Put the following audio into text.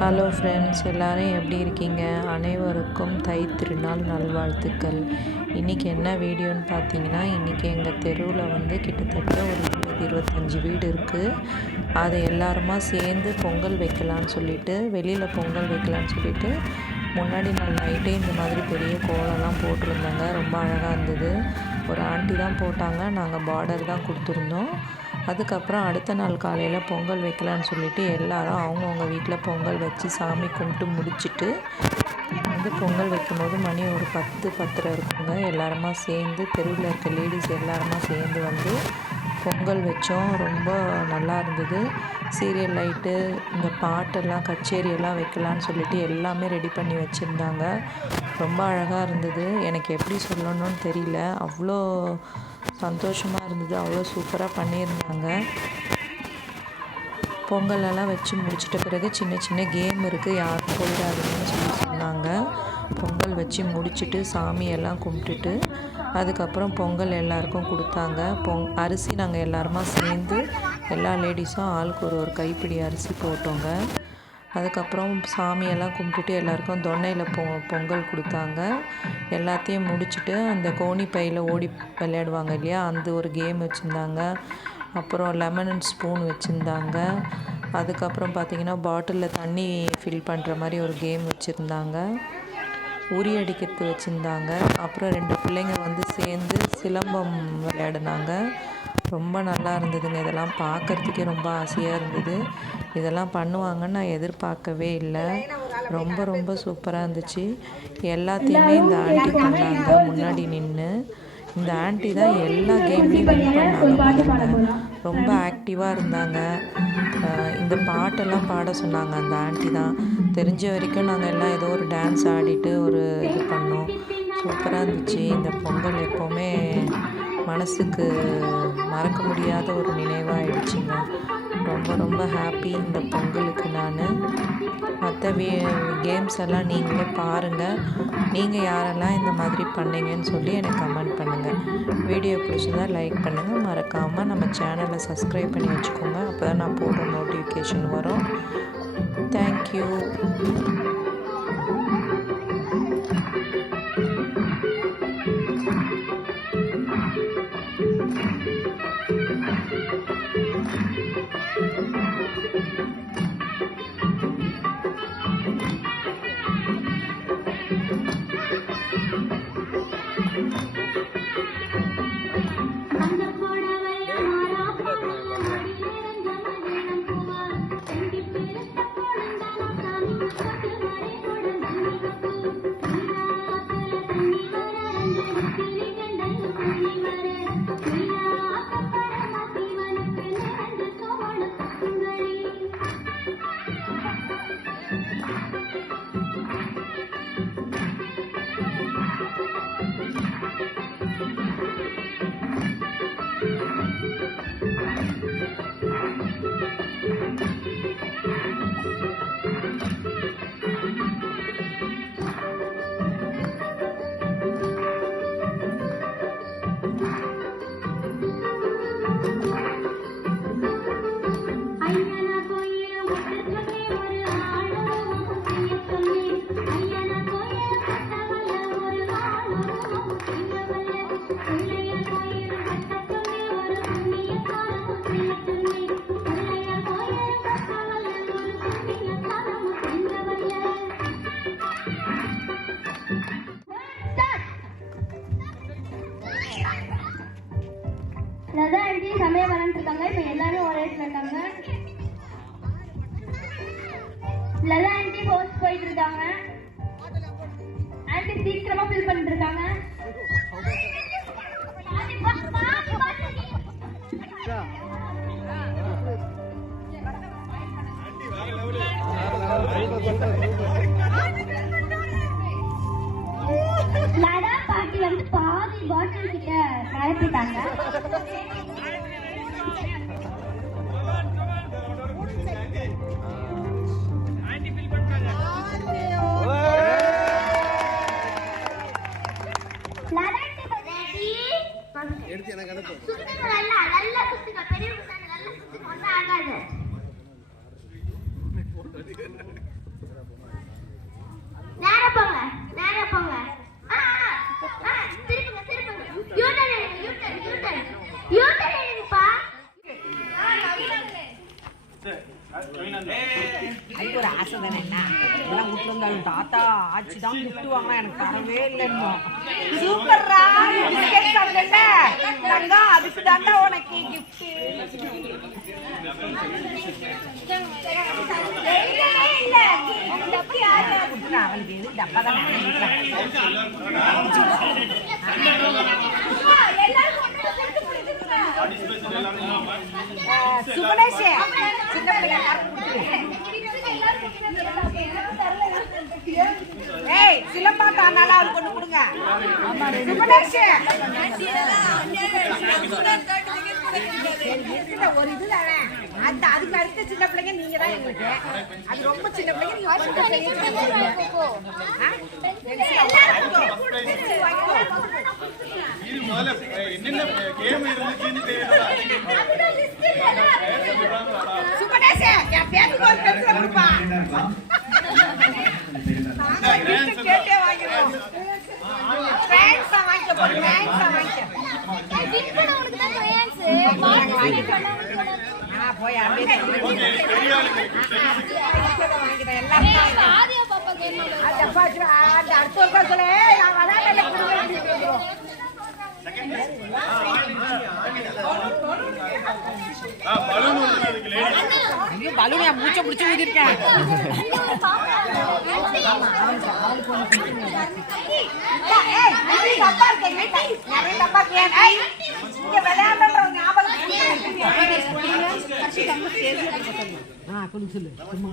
Hello friends எல்லோரும் எப்படி இருக்கீங்க? அனைவருக்கும் தை திருநாள் நல்வாழ்த்துக்கள். இன்றைக்கி என்ன வீடியோன்னு பார்த்தீங்கன்னா இன்றைக்கி எங்கள் தெருவில் வந்து கிட்டத்தட்ட ஒரு இருபது இருபத்தஞ்சி வீடு இருக்குது அதை எல்லாருமா சேர்ந்து பொங்கல் வைக்கலான்னு சொல்லிட்டு வெளியில் பொங்கல் வைக்கலான்னு சொல்லிட்டு முன்னாடி நாள் நைட்டே இந்த மாதிரி பெரிய கோலம்லாம் போட்டிருந்தாங்க. ரொம்ப அழகாக இருந்தது. ஒரு ஆண்டி தான் போட்டாங்க. நாங்கள் பார்டர் தான் கொடுத்துருந்தோம். அதுக்கப்புறம் அடுத்த நாள் காலையில் பொங்கல் வைக்கலான்னு சொல்லிட்டு எல்லாரும் அவங்கவுங்க வீட்டில் பொங்கல் வச்சு சாமி கும்பிட்டு முடிச்சுட்டு வந்து பொங்கல் வைக்கும்போது மணி ஒரு பத்து பத்தரை இருக்குங்க. எல்லாருமா சேர்ந்து தெருவில் இருக்க லேடிஸ் எல்லாருமா சேர்ந்து வந்து பொங்கல் வச்சோம். ரொம்ப நல்லா இருந்தது. சீரியல் லைட்டு இந்த பாட்டெல்லாம் கச்சேரியெல்லாம் வைக்கலான்னு சொல்லிட்டு எல்லாமே ரெடி பண்ணி வச்சுருந்தாங்க. ரொம்ப அழகாக இருந்தது. எனக்கு எப்படி சொல்லணும்னு தெரியல. அவ்வளோ சந்தோஷமாக இருந்தது. அவ்வளோ சூப்பராக பண்ணியிருந்தாங்க. பொங்கலெல்லாம் வச்சு முடிச்சிட்ட பிறகு சின்ன சின்ன கேம் இருக்குது யாரும் போயிடாதுன்னு சொல்லி சொன்னாங்க. பொங்கல் வச்சு முடிச்சுட்டு சாமியெல்லாம் கும்பிட்டுட்டு அதுக்கப்புறம் பொங்கல் எல்லாருக்கும் கொடுத்தாங்க. பொங் அரிசி நாங்கள் எல்லாருமா சேர்ந்து எல்லா லேடிஸும் ஆளுக்கு ஒரு ஒரு கைப்பிடி அரிசி போட்டோங்க. அதுக்கப்புறம் சாமியெல்லாம் கும்பிட்டுட்டு எல்லாருக்கும் தொன்னையில் பொ பொங்கல் கொடுத்தாங்க. எல்லாத்தையும் முடிச்சுட்டு அந்த கோணி பையில் ஓடி விளையாடுவாங்க இல்லையா? அந்த ஒரு கேம் வச்சுருந்தாங்க. அப்புறம் லெமன் அண்ட் ஸ்பூன் வச்சுருந்தாங்க. அதுக்கப்புறம் பார்த்திங்கன்னா பாட்டிலில் தண்ணி ஃபில் பண்ணுற மாதிரி ஒரு கேம் வச்சுருந்தாங்க. உரி அடிக்கிறது வச்சுருந்தாங்க. அப்புறம் ரெண்டு பிள்ளைங்க வந்து சேர்ந்து சிலம்பம் விளையாடினாங்க. ரொம்ப நல்லா இருந்ததுங்க. இதெல்லாம் பார்க்குறதுக்கே ரொம்ப ஆசையாக இருந்தது. இதெல்லாம் பண்ணுவாங்கன்னு நான் எதிர்பார்க்கவே இல்லை. ரொம்ப ரொம்ப சூப்பராக இருந்துச்சு. எல்லாத்தையுமே இந்த ஆண்டி பண்ணாங்க. முன்னாடி நின்று இந்த ஆண்டி தான் எல்லா கேம்லேயும் வின் பண்ணாங்க. ரொம்ப ஆக்டிவாக இருந்தாங்க. இந்த பாட்டெல்லாம் பாட சொன்னாங்க. அந்த ஆண்டி தான். தெரிஞ்ச வரைக்கும் நாங்கள் எல்லாம் ஏதோ ஒரு டான்ஸ் ஆடிட்டு ஒரு இது பண்ணோம். சூப்பராக இருந்துச்சு. இந்த பொங்கல் எப்போவுமே மனசுக்கு மறக்க முடியாத ஒரு நினைவாகிடுச்சிங்க ரொம்ப ரொம்ப ஹாப்பி இந்த பொங்கலுக்கு நான். மற்ற வி கேம்ஸ் எல்லாம் நீங்களே பாருங்கள் நீங்கள் யாரெல்லாம் இந்த மாதிரி பண்ணீங்கன்னு சொல்லி எனக்கு கமெண்ட் பண்ணுங்கள் வீடியோ பிடிச்சிருந்தால் லைக் பண்ணுங்கள் மறக்காமல் நம்ம சேனலை சப்ஸ்கிரைப் பண்ணி வச்சுக்கோங்க. அப்போ தான் நான் போடுற நோட்டிஃபிகேஷன் வரும். தேங்க்யூ லதா ஆண்டி போஸ்ட் போயிட்டு இருக்காங்க ஆண்டி சீக்கிரமா ஃபில் பண்ணிட்டு இருக்காங்க லதா எடுத்து எனக்கு அனுப்பு. நேரா போங்க அதுக்கு ஒரு ஆசை தானே என்ன? எல்லாம் வீட்டுல இருந்தாலும் தாத்தா ஆச்சு தான் கிஃப்ட் வாங்கினா எனக்கு தரவே இல்லைன்னு. சூப்பர்ரா பிஸ்கெட் சாப்பிடல தங்கம் அதுக்கு தாண்டா உனக்கு கிஃப்ட் அவனுக்கு எது டப்பா தான் சுபனேஷ் சின்ன பிள்ளை அவரு கொண்டு கொடுங்க? ஒரு இது தானே அந்த அதுக்கு அடுத்த சின்ன பிள்ளைங்க நீங்க தான் எங்களுக்கு. அது ரொம்ப சின்ன பிள்ளைங்க நீங்க சின்ன பிள்ளைங்க. என்னென்ன கேம் இருந்துச்சுன்னு தெரியல சுபனேஷ் என் பேருக்கு ஒரு பென்சில் கொடுப்பா. வந்துருவோம். பலூன் ஒன்று அதுக்கு லேடி ஐயோ, balloon என் மூச்சை பிடிச்சு ஊதிருக்கேன். ஏய், நிறைய டப்பா இருக்கு, என்கிட்ட. நிறைய டப்பா இருக்கு. ஆ, கொடுங்க சொல்லு. சும்மா